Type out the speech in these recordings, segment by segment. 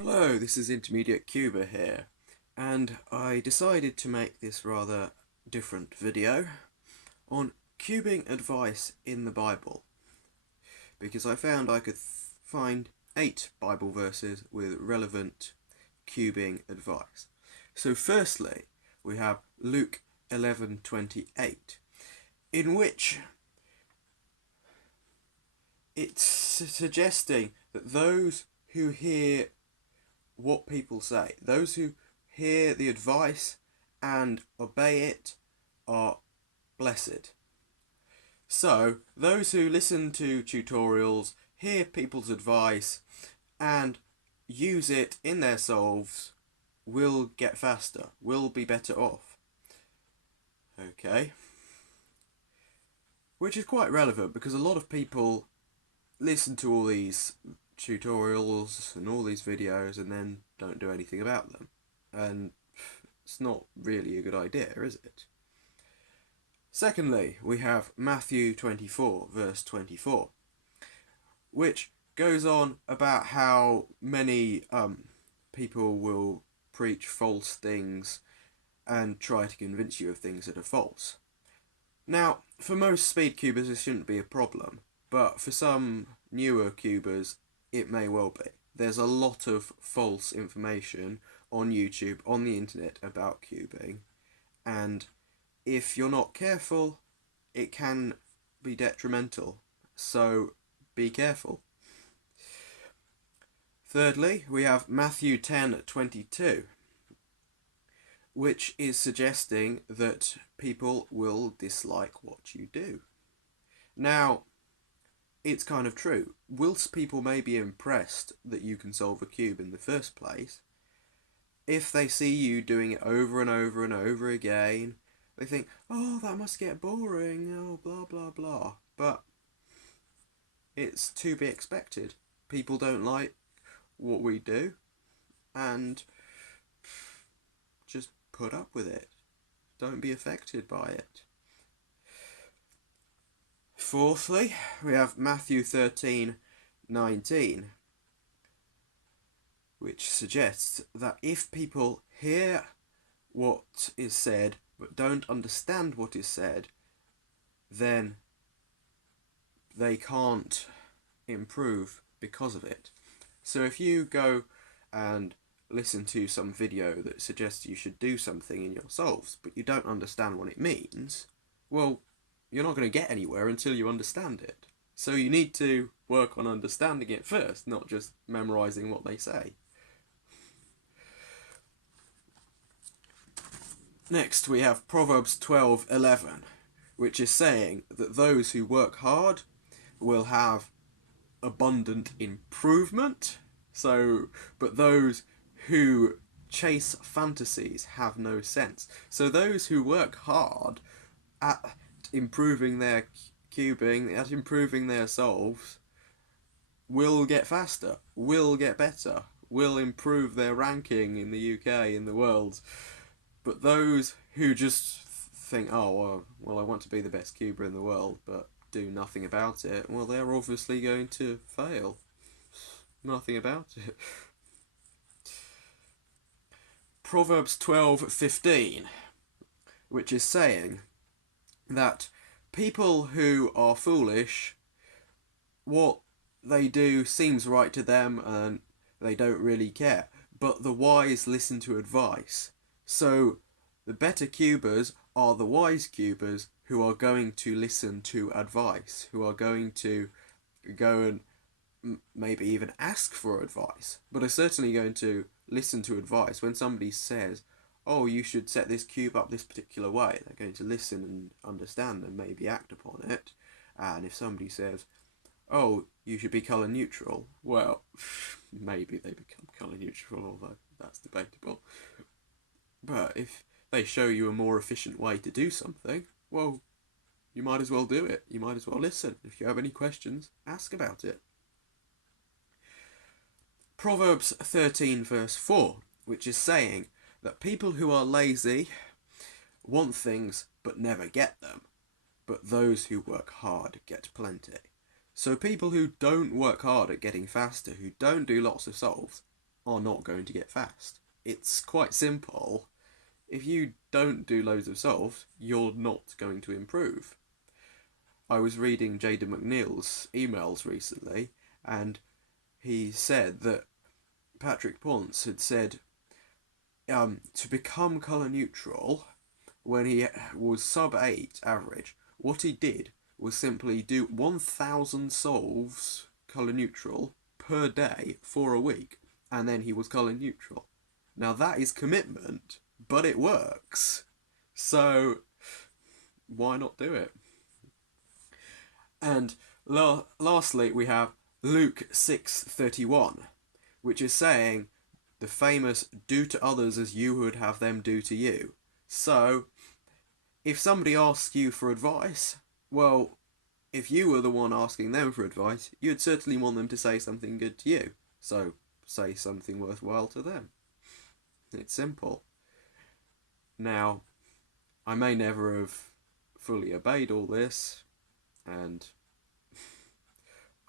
Hello, this is Intermediate Cuber here, and I decided to make this rather different video on cubing advice in the Bible, because I found I could find 8 Bible verses with relevant cubing advice. So firstly, we have Luke 11:28, in which it's suggesting that those who hear what people say, those who hear the advice and obey it, are blessed. So, those who listen to tutorials, hear people's advice, and use it in their solves will get faster, will be better off. Okay. Which is quite relevant because a lot of people listen to all these tutorials and all these videos and then don't do anything about them. And it's not really a good idea, is it? Secondly, we have Matthew 24, verse 24, which goes on about how many people will preach false things and try to convince you of things that are false. Now, for most speed cubers, this shouldn't be a problem, but for some newer cubers, it may well be. There's a lot of false information on YouTube, on the internet about cubing, and if you're not careful, it can be detrimental, so be careful. Thirdly, we have Matthew 10:22, which is suggesting that people will dislike what you do. Now, it's kind of true. Whilst people may be impressed that you can solve a cube in the first place, if they see you doing it over and over and over again, they think, oh, that must get boring, oh, blah, blah, blah. But it's to be expected. People don't like what we do, and just put up with it. Don't be affected by it. Fourthly, we have Matthew 13:19, which suggests that if people hear what is said but don't understand what is said, then they can't improve because of it. So if you go and listen to some video that suggests you should do something in your solves, but you don't understand what it means, well, you're not going to get anywhere until you understand it. So you need to work on understanding it first, not just memorizing what they say. Next, we have Proverbs 12:11, which is saying that those who work hard will have abundant improvement. But those who chase fantasies have no sense. So those who work hard at improving their cubing, at improving their solves, will get faster, will get better, will improve their ranking in the UK, in the world. But those who just think, oh, well, I want to be the best cuber in the world, but do nothing about it, well, they're obviously going to fail. Nothing about it. Proverbs 12:15, which is saying that people who are foolish, what they do seems right to them and they don't really care, but the wise listen to advice. So the better cubers are the wise cubers who are going to listen to advice, who are going to go and maybe even ask for advice, but are certainly going to listen to advice. When somebody says, oh, you should set this cube up this particular way, they're going to listen and understand and maybe act upon it. And if somebody says, oh, you should be colour neutral, well, maybe they become colour neutral, although that's debatable. But if they show you a more efficient way to do something, well, you might as well do it. You might as well listen. If you have any questions, ask about it. Proverbs 13 verse 4, which is saying that people who are lazy want things but never get them, but those who work hard get plenty. So people who don't work hard at getting faster, who don't do lots of solves, are not going to get fast. It's quite simple. If you don't do loads of solves, you're not going to improve. I was reading Jada McNeil's emails recently, and he said that Patrick Ponce had said to become colour neutral when he was sub 8 average, what he did was simply do 1,000 solves colour neutral per day for a week, and then he was colour neutral. Now that is commitment, but it works. So why not do it? And lastly, we have Luke 6:31, which is saying the famous "do to others as you would have them do to you." So if somebody asks you for advice, well, if you were the one asking them for advice, you'd certainly want them to say something good to you. So say something worthwhile to them. It's simple. Now, I may never have fully obeyed all this, and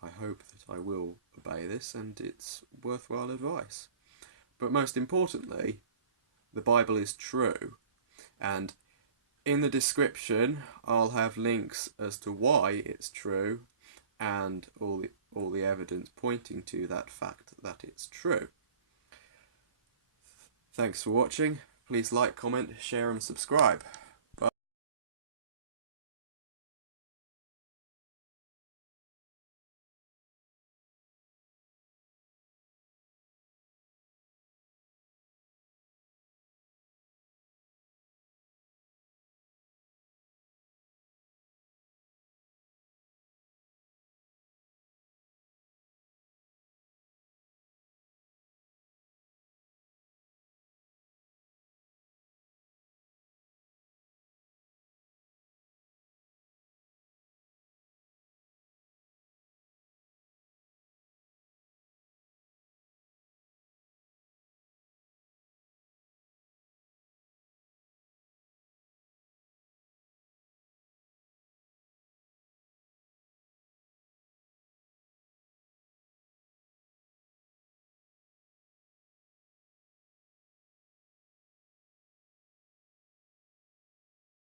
I hope that I will obey this and it's worthwhile advice. But most importantly, the Bible is true, and in the description I'll have links as to why it's true and all the evidence pointing to that fact that it's true. Thanks for watching. Please like, comment, share and subscribe.